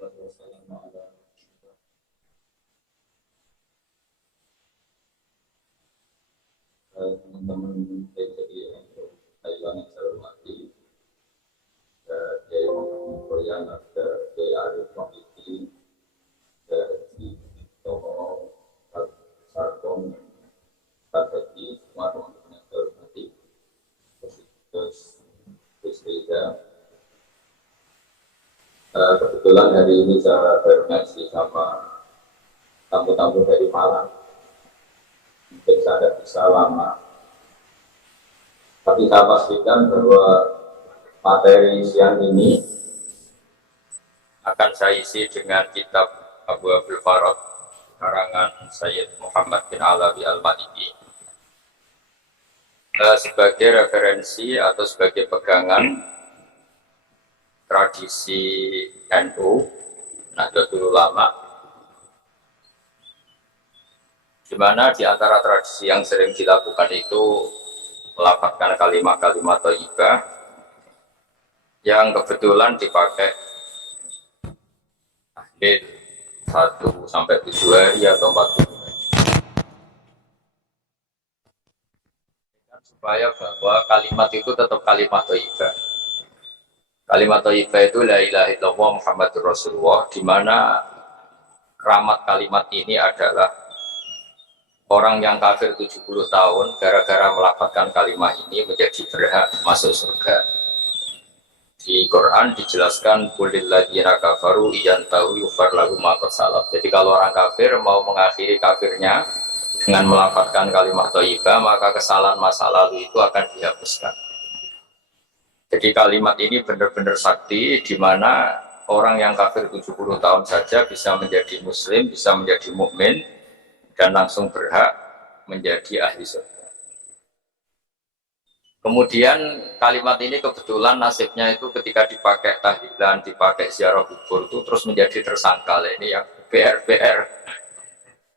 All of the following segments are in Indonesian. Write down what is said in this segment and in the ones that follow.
teman-teman PCI untuk Taiwan yang saya hormati, Kiai Muhammad Koyan, ada Kiai Arif Komiti, di Tomo Sarkom, Tadaki, semua teman-teman yang saya hormati, terus kebetulan hari ini saya berkoordinasi sama tamu-tamu dari Malang. Mungkin saya bisa lama, tapi saya pastikan bahwa materi siang ini akan saya isi dengan kitab Abu Abdul Farad karangan Sayyid Muhammad bin Alawi Al-Maliki sebagai referensi atau sebagai pegangan tradisi NU Nahdlatul Ulama, di mana di antara tradisi yang sering dilakukan itu melafadzkan kalimat-kalimat thayyibah yang kebetulan dipakai tahlil 1 sampai 7 hari atau 40 hari. Supaya bahwa kalimat itu tetap kalimat thayyibah. Kalimat thayyibah itu la ilaha illallah Muhammadur Rasulullah, di mana keramat kalimat ini adalah orang yang kafir 70 tahun gara-gara melafadzkan kalimat ini menjadi berhak masuk surga. Di Quran dijelaskan kulil ladzina kafaru iyantahu yufar lahum ma qad salaf. Jadi kalau orang kafir mau mengakhiri kafirnya dengan melafadzkan kalimat thayyibah, maka kesalahan masa lalu itu akan dihapuskan. Jadi kalimat ini benar-benar sakti, di mana orang yang kafir 70 tahun saja bisa menjadi muslim, bisa menjadi mukmin, dan langsung berhak menjadi ahli surga. Kemudian kalimat ini kebetulan nasibnya itu ketika dipakai tahlilan, dipakai ziarah kubur itu terus menjadi tersangkal. Ini yang BR-BR.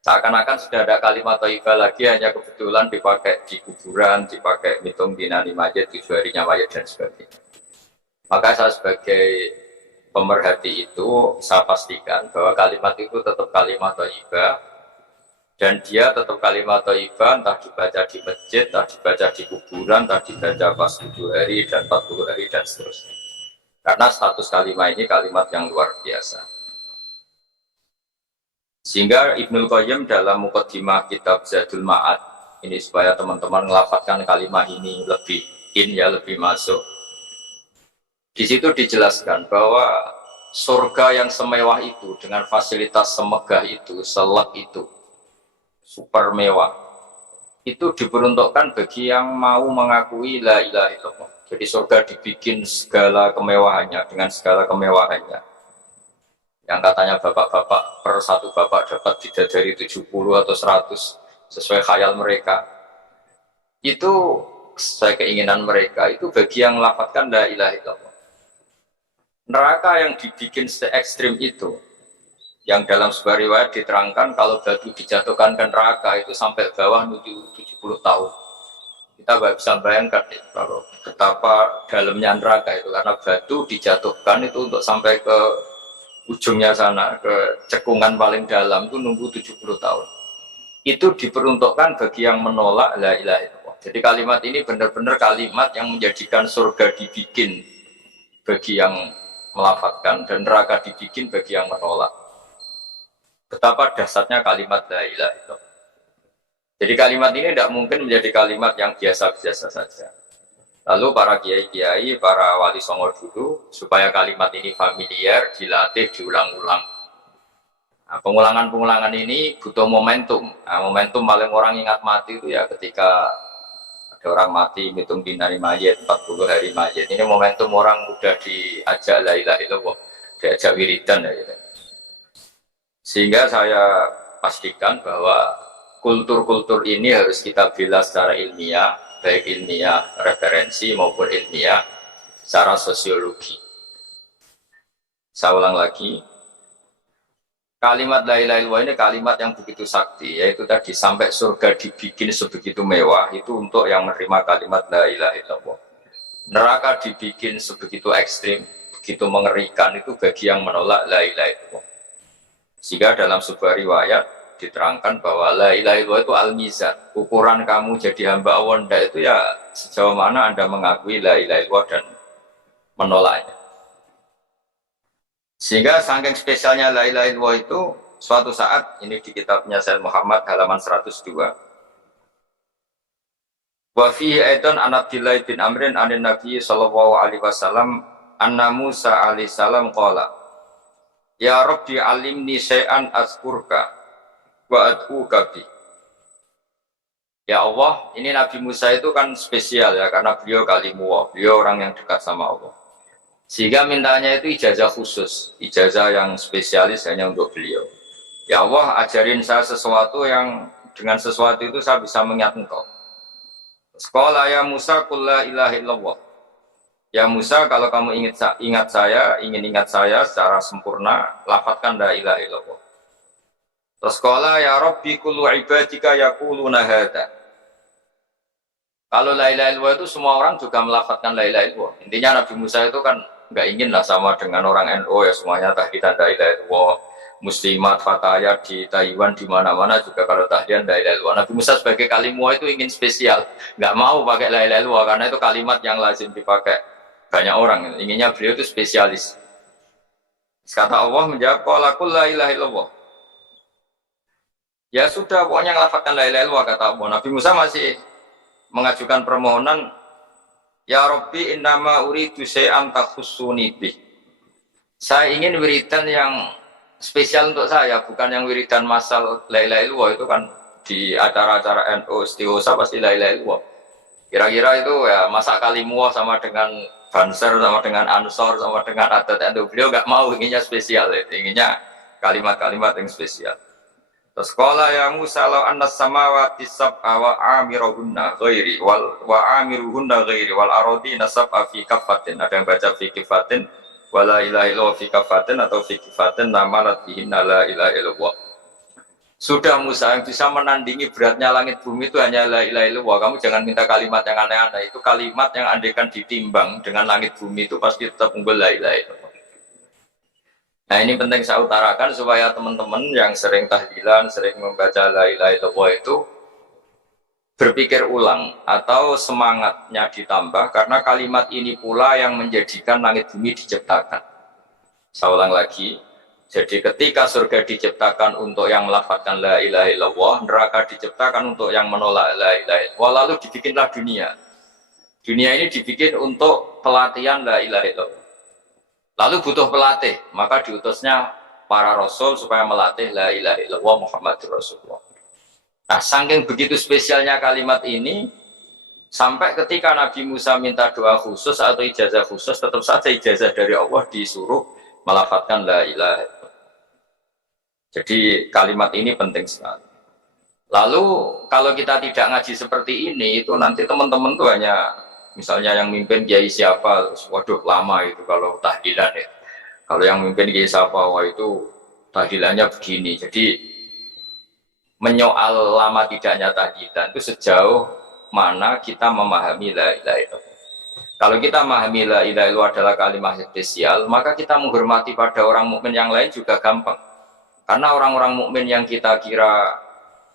Seakan-akan sudah ada kalimat thayyibah lagi, hanya kebetulan dipakai di kuburan, dipakai hitung dinani mayat, 7 harinya mayat dan sebagainya. Maka saya sebagai pemerhati itu, saya pastikan bahwa kalimat itu tetap kalimat thayyibah, dan dia tetap kalimat thayyibah, entah dibaca di masjid, entah dibaca di kuburan, entah dibaca pas 7 hari dan 40 hari dan seterusnya. Karena status kalimat ini kalimat yang luar biasa. Sehingga Ibnul Qayyim dalam Muqaddimah kitab Zadul Ma'ad ini, supaya teman-teman melafadzkan kalimat ini lebih lebih masuk. Di situ dijelaskan bahwa surga yang semewah itu dengan fasilitas semegah itu, selek itu, super mewah, itu diperuntukkan bagi yang mau mengakui la ilaha illallah. Jadi surga dibikin segala kemewahannya, dengan segala kemewahannya. Yang katanya bapak-bapak per satu bapak dapat bidadari 70 atau 100 sesuai khayal mereka. Itu sesuai keinginan mereka, itu bagi yang melafadzkan la ilaha illallah. Neraka yang dibikin se-ekstrim itu, yang dalam sebuah riwayat diterangkan kalau batu dijatuhkan ke neraka itu sampai bawah menuju 70 tahun. Kita nggak bisa bayangkan ya, kalau betapa dalamnya neraka itu, karena batu dijatuhkan itu untuk sampai ke ujungnya sana, ke cekungan paling dalam itu nunggu 70 tahun. Itu diperuntukkan bagi yang menolak la ilaha illallah. Jadi kalimat ini benar-benar kalimat yang menjadikan surga dibikin bagi yang melafadzkan dan neraka dibikin bagi yang menolak. Betapa dahsyatnya kalimat la ilaha illallah. Jadi kalimat ini tidak mungkin menjadi kalimat yang biasa-biasa saja. Lalu para kiai-kiai, para wali songo dulu, supaya kalimat ini familiar, dilatih, diulang-ulang. Nah, pengulangan-pengulangan ini butuh momentum. Nah, momentum paling orang ingat mati itu ya ketika ada orang mati, hitung dinari mayat, 40 hari mayat. Ini momentum orang mudah diajak la ilaha illallah, diajak wiridan ya gitu. Sehingga saya pastikan bahwa kultur-kultur ini harus kita bela secara ilmiah, baik ilmiah referensi maupun ilmiah secara sosiologi. Saya ulang lagi, kalimat la ilaha illallah ini kalimat yang begitu sakti, yaitu tadi sampai surga dibikin sebegitu mewah, itu untuk yang menerima kalimat la ilaha illallah. Neraka dibikin sebegitu ekstrim, begitu mengerikan itu bagi yang menolak la ilaha illallah. Sehingga dalam sebuah riwayat diterangkan bahwa la ilaha illallah itu al-mizan. Ukuran kamu jadi hamba Allah itu ya sejauh mana Anda mengakui la ilaha illallah dan menolaknya. Sehingga saking spesialnya la ilaha illallah itu suatu saat ini di kitabnya Sayyid Muhammad halaman 102. Wa fihi aidan an Abdillah bin Amrin anin Nabi sallallahu alaihi wasallam anna Musa alaihi salam qala ya Rabbi alimni syai'an azkurka wa ad'uka bi. Ya Allah, ini Nabi Musa itu kan spesial ya karena beliau kalimullah, beliau orang yang dekat sama Allah. Sehingga mintanya itu ijazah khusus, ijazah yang spesialis hanya untuk beliau. Ya Allah, ajarin saya sesuatu yang dengan sesuatu itu saya bisa mengingat Engkau. Sekolah ya Musa qul la ilaha illallah. Ya Musa, kalau kamu ingin ingat saya secara sempurna, lafadzkan la ilaha illallah. Terus sekolah ya Rabbi kullu ibadika yaquluna hadza. Kalau la ilaha illallah itu semua orang juga melafadzkan la ilaha illallah. Intinya Nabi Musa itu kan nggak ingin lah sama dengan orang NU ya semuanya tahlilan la ilaha illallah. Muslimat, fataya di Taiwan di mana-mana juga kalau tahlilan la ilaha illallah. Nabi Musa sebagai kalimullah itu ingin spesial, nggak mau pakai la ilaha illallah karena itu kalimat yang lazim dipakai banyak orang. Inginnya beliau itu spesialis. Kata Allah menjawab qala qul la ilaha illallah. Ya sudah pokoknya ngelafadzkan la ilaha illallah kata Allah. Nabi Musa masih mengajukan permohonan ya Rabbi innama uridu syai'an takhussuni bih. Saya ingin wiridan yang spesial untuk saya, bukan yang wiridan masal la ilaha illallah itu kan di acara-acara NU istighosah pasti la ilaha illallah. Kira-kira itu ya masa kalimullah sama dengan Banser sama dengan Ansor sama dengan adat NU. Beliau nggak mau, inginnya spesial, inginnya kalimat-kalimat yang spesial. Terus qala ya Musa law anna samawati sab'a wa amiruhunna ghairi wa amiruhunna ghairi wal aradina sab'a fi kaffatin. Ada yang baca fi kaffatin wala ilaha illallah fi kafatin atau fi kifatin namalat bihinna la ilaha illallah. Sudah Musa, yang bisa menandingi beratnya langit bumi itu hanya la ilaha illallah. Kamu jangan minta kalimat yang aneh-aneh. Itu kalimat yang andaikan ditimbang dengan langit bumi itu pasti tetap unggul la ilaha illallah. Nah ini penting saya utarakan supaya teman-teman yang sering tahlilan, sering membaca la ilaha illallah itu berpikir ulang atau semangatnya ditambah karena kalimat ini pula yang menjadikan langit bumi diciptakan. Saya ulang lagi, jadi ketika surga diciptakan untuk yang melafadzkan la ilaha illallah, neraka diciptakan untuk yang menolak la ilaha illallah, lalu dibikinlah dunia. Dunia ini dibikin untuk pelatihan la ilaha illallah. Lalu butuh pelatih, maka diutusnya para rasul supaya melatih la ilaha illallah Muhammadur Rasulullah. Nah, saking begitu spesialnya kalimat ini, sampai ketika Nabi Musa minta doa khusus atau ijazah khusus, tetap saja ijazah dari Allah disuruh melafadzkan la ilaha illallah. Jadi kalimat ini penting sekali. Lalu kalau kita tidak ngaji seperti ini, itu nanti teman-teman tuh hanya misalnya yang mimpin kiai siapa, waduh lama itu kalau tahlilan ya. Kalau yang mimpin kiai siapa, wah itu tahlilannya begini. Jadi menyoal lama tidaknya tahlilan itu sejauh mana kita memahami la ilaha illallah. Kalau kita memahami la ilaha illallah adalah kalimat spesial, maka kita menghormati pada orang mukmin yang lain juga gampang. Karena orang-orang mukmin yang kita kira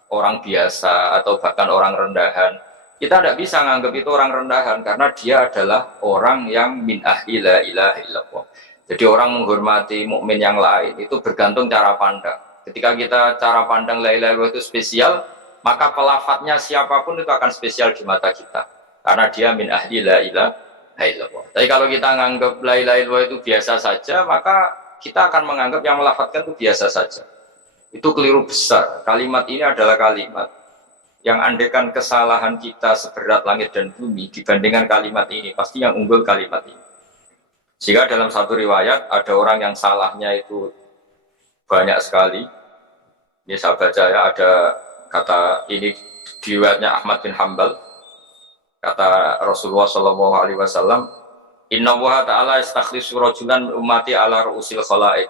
orang biasa atau bahkan orang rendahan, kita tidak bisa menganggap itu orang rendahan karena dia adalah orang yang min ahli la ilaha illallah. Jadi orang menghormati mukmin yang lain itu bergantung cara pandang. Ketika kita cara pandang la ilaha illallah itu spesial, maka pelafatnya siapapun itu akan spesial di mata kita. Karena dia min ahli la ilaha illallah. Tapi kalau kita menganggap la ilaha illallah itu biasa saja, maka kita akan menganggap yang melafatkan itu biasa saja. Itu keliru besar. Kalimat ini adalah kalimat yang andaikan kesalahan kita seberat langit dan bumi dibandingkan kalimat ini, pasti yang unggul kalimat ini. Sehingga dalam satu riwayat ada orang yang salahnya itu banyak sekali. Ini saya baca ya, ada kata ini di riwayatnya Ahmad bin Hambal, kata Rasulullah Shallallahu Alaihi Wasallam, Inna Allaha Taala istakhlisu rajulan ummati ala ru'usil khalaik.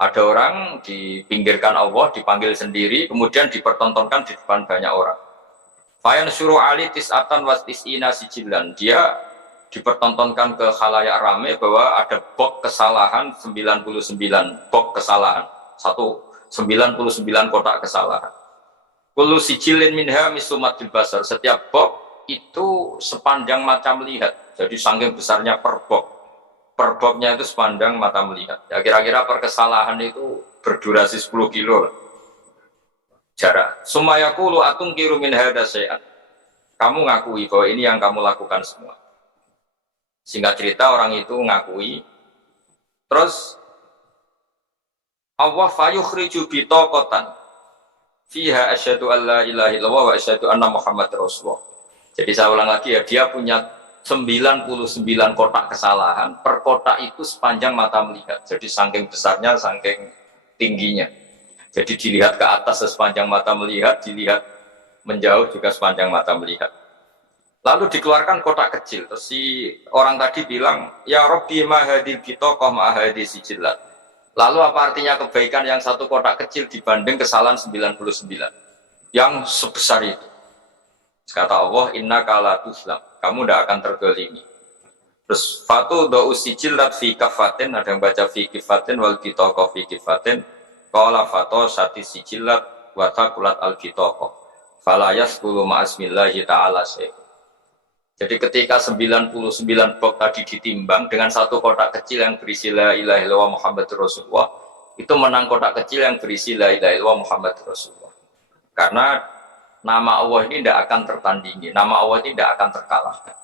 Ada orang dipinggirkan Allah, dipanggil sendiri, kemudian dipertontonkan di depan banyak orang. Fayan suruh ali tis'atan was tis'ina sijilan. Dia dipertontonkan ke khalayak rame bahwa ada box kesalahan 99 box kesalahan, 99 kotak kesalahan. Kullu sijilin minha misumatil basar, setiap box itu sepanjang mata melihat. Jadi saking besarnya per box. Per boxnya itu sepanjang mata melihat. Ya kira-kira per kesalahan itu berdurasi 10 kilo jarak. Sumayaqulu atunkiru min hadza syai'an. Kamu ngakui bahwa ini yang kamu lakukan semua. Singkat cerita orang itu ngakui. Terus Allah fayukhriju bitaqatan fiha asyhadu alla ilaha illallah wa asyhadu anna muhammadar rasulullah. Jadi saya ulang lagi ya, dia punya 99 kotak kesalahan, per kotak itu sepanjang mata melihat. Jadi saking besarnya, saking tingginya. Jadi dilihat ke atas sepanjang mata melihat, dilihat menjauh juga sepanjang mata melihat. Lalu dikeluarkan kotak kecil. Terus si orang tadi bilang, ya Rabbi ma hadil bitaqah ma hadil sijillat. Lalu apa artinya kebaikan yang satu kotak kecil dibanding kesalahan 99 yang sebesar itu? Kata Allah, inna kala tuslam, kamu tidak akan tergolimi. Terus fatu do usijillat fi kafatin, ada yang baca fi kifatin wal bitaqah fi kifatin. Qala fato sati sijillat wa taqulat al bitaqah. Fala yasqulu ma'asmillahi ta'ala syai'. Jadi ketika 99 box tadi ditimbang dengan satu kotak kecil yang berisi la ilaha illallah Muhammadur Rasulullah, itu menang kotak kecil yang berisi la ilaha illallah Muhammadur Rasulullah. Karena nama Allah ini tidak akan tertandingi, nama Allah ini tidak akan terkalahkan.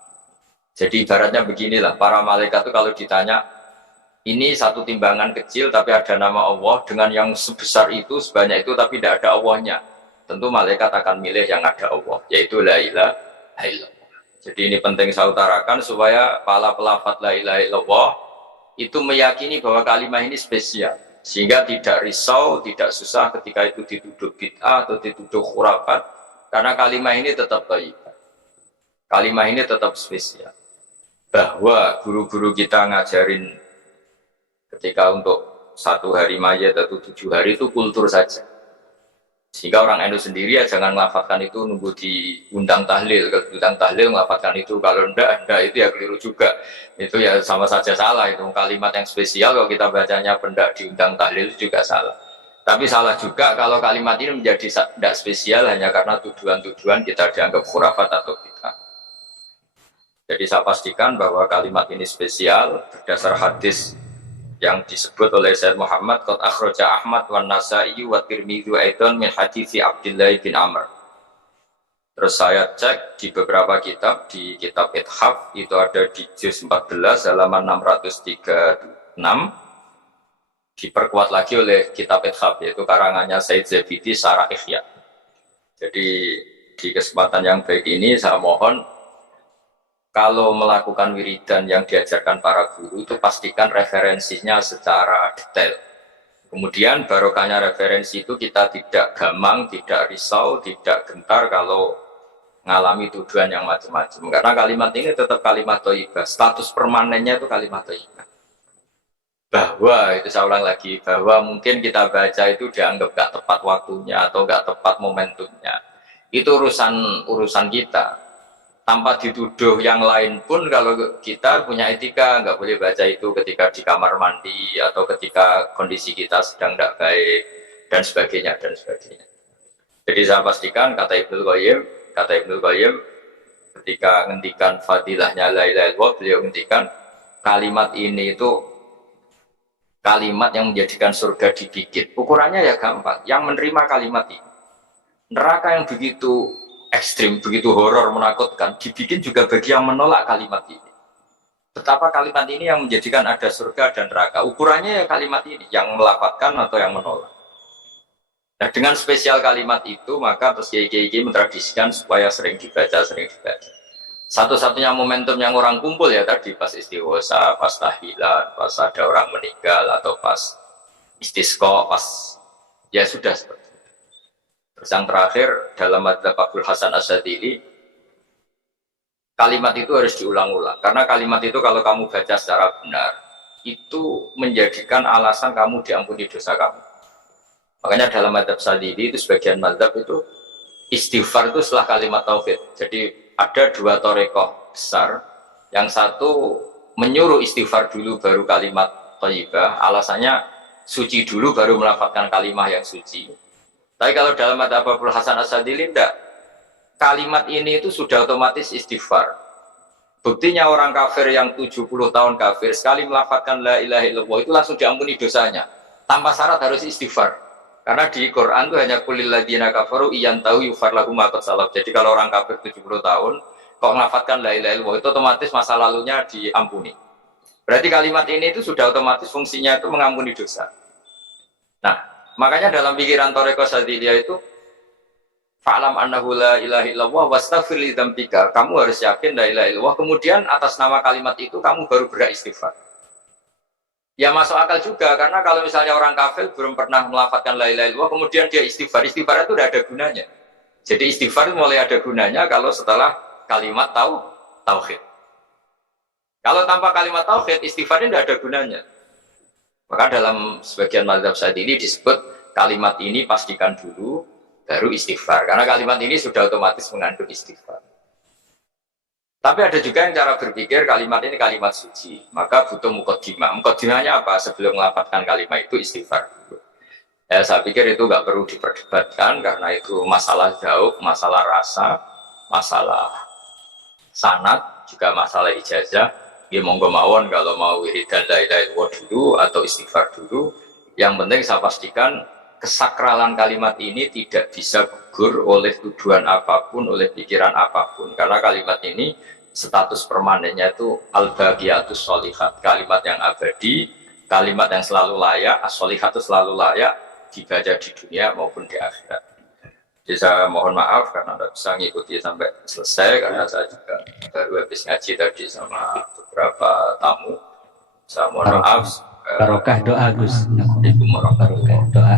Jadi ibaratnya beginilah, para malaikat itu kalau ditanya, ini satu timbangan kecil tapi ada nama Allah, dengan yang sebesar itu, sebanyak itu tapi tidak ada Allahnya. Tentu malaikat akan milih yang ada Allah, yaitu la ilaha illallah. Jadi ini penting saya utarakan supaya para pelafaz la ilaha illallah itu meyakini bahwa kalimat ini spesial, sehingga tidak risau, tidak susah ketika itu dituduh bid'ah atau dituduh khurafat, karena kalimat ini tetap baik, kalimat ini tetap spesial. Bahwa guru-guru kita ngajarin ketika untuk 1 hari mayat atau 7 hari itu kultur saja. Sehingga orang NU sendiri ya jangan melafatkan itu nunggu diundang tahlil. Kalau diundang tahlil melafatkan itu, kalau enggak itu ya keliru juga. Itu ya sama saja salah, itu kalimat yang spesial kalau kita bacanya benda diundang tahlil itu juga salah. Tapi salah juga kalau kalimat ini menjadi tidak spesial hanya karena tuduhan-tuduhan kita dianggap khurafat atau bid'ah. Jadi saya pastikan bahwa kalimat ini spesial berdasar hadis yang disebut oleh Sayyid Muhammad qad akhraja Ahmad wan Nasa'i wa Tirmidzi aidan min hadits Abdullah bin Amr. Terus saya cek di beberapa kitab, di kitab Ithaf itu ada di juz 14 halaman 636, diperkuat lagi oleh kitab Ithaf yaitu karangannya Said Zabidi Syarah Ihya. Jadi di kesempatan yang baik ini saya mohon, kalau melakukan wiridan yang diajarkan para guru itu pastikan referensinya secara detail. Kemudian barokahnya referensi itu kita tidak gamang, tidak risau, tidak gentar kalau mengalami tuduhan yang macam-macam. Karena kalimat ini tetap kalimat thayyibah, status permanennya itu kalimat thayyibah. Bahwa, itu saya ulang lagi, bahwa mungkin kita baca itu dianggap gak tepat waktunya atau gak tepat momentumnya. Itu urusan kita. Tanpa dituduh yang lain pun, kalau kita punya etika nggak boleh baca itu ketika di kamar mandi atau ketika kondisi kita sedang tidak baik dan sebagainya dan sebagainya. Jadi saya pastikan kata Ibnu Qayyim ketika ngendikan fadilahnya la ilaha illallah, beliau ngendikan kalimat ini itu kalimat yang menjadikan surga dibikin. Ukurannya ya gampang, yang menerima kalimat ini. Neraka yang begitu ekstrim, begitu horor, menakutkan, dibikin juga bagi yang menolak kalimat ini. Betapa kalimat ini yang menjadikan ada surga dan neraka. Ukurannya ya kalimat ini, yang melafalkan atau yang menolak. Nah, dengan spesial kalimat itu, maka terus kiai-kiai mentradisikan supaya sering dibaca. Satu-satunya momentum yang orang kumpul ya tadi, pas istighosa, pas tahlilan, pas ada orang meninggal, atau pas istisqa, pas ya sudah seperti. Terus yang terakhir dalam madzhab Abdul Hasan Asyadzili, kalimat itu harus diulang-ulang karena kalimat itu kalau kamu baca secara benar itu menjadikan alasan kamu diampuni dosa kamu. Makanya dalam madzhab Asyadzili itu sebagian madzhab itu istighfar itu setelah kalimat tauhid. Jadi ada 2 thariqah besar Yang satu menyuruh istighfar dulu baru kalimat thayyibah, alasannya suci dulu baru melafalkan kalimat yang suci. Tapi kalau dalam madzhab Abul Hasan Asyadzili tidak, kalimat ini itu sudah otomatis istighfar. Buktinya orang kafir yang 70 tahun kafir sekali melafalkan la ilaha illallah itu langsung diampuni dosanya tanpa syarat harus istighfar. Karena di Quran itu hanya kulil ladzina kafaru iyantahu yufar lahum ma qad salaf. Jadi kalau orang kafir 70 tahun kok melafalkan la ilaha illallah itu otomatis masa lalunya diampuni. Berarti kalimat ini itu sudah otomatis fungsinya itu mengampuni dosa. Nah, makanya dalam pikiran Thariqah Syadziliyah itu fa'lam annahu la ilaha illallah wastaghfir li dzambika. Kamu harus yakin la ilaha illallah, kemudian atas nama kalimat itu kamu baru beristighfar. Ya masuk akal juga, karena kalau misalnya orang kafir belum pernah melafalkan la ilaha illallah kemudian dia istighfar itu tidak ada gunanya. Jadi istighfar mulai ada gunanya kalau setelah kalimat tauhid. Kalau tanpa kalimat tauhid istighfar tidak ada gunanya. Maka dalam sebagian mazhab Syadzili disebut kalimat ini pastikan dulu baru istighfar, karena kalimat ini sudah otomatis mengandung istighfar. Tapi ada juga yang cara berpikir kalimat ini kalimat suci, maka butuh muqaddimah. Muqaddimahnya apa? Sebelum melafalkan kalimat itu istighfar dulu. Saya pikir itu nggak perlu diperdebatkan karena itu masalah jauh, masalah rasa, masalah sanad, juga masalah ijazah. Ya monggo mawon kalau mau wiridan la ilaha illallah dulu atau istighfar dulu. Yang penting saya pastikan kesakralan kalimat ini tidak bisa gugur oleh tuduhan apapun, oleh pikiran apapun. Karena kalimat ini status permanennya itu al-baqiyatus sholihat, kalimat yang abadi, kalimat yang selalu layak, as-sholihat itu selalu layak dibaca di dunia maupun di akhirat. Jadi saya mohon maaf karena tidak bisa ngikuti sampai selesai, karena saya juga baru habis ngaji tadi sama beberapa tamu. Saya mohon maaf. Barokah doa Gus. Assalamualaikum warahmatullahi wabarakatuh. Doa.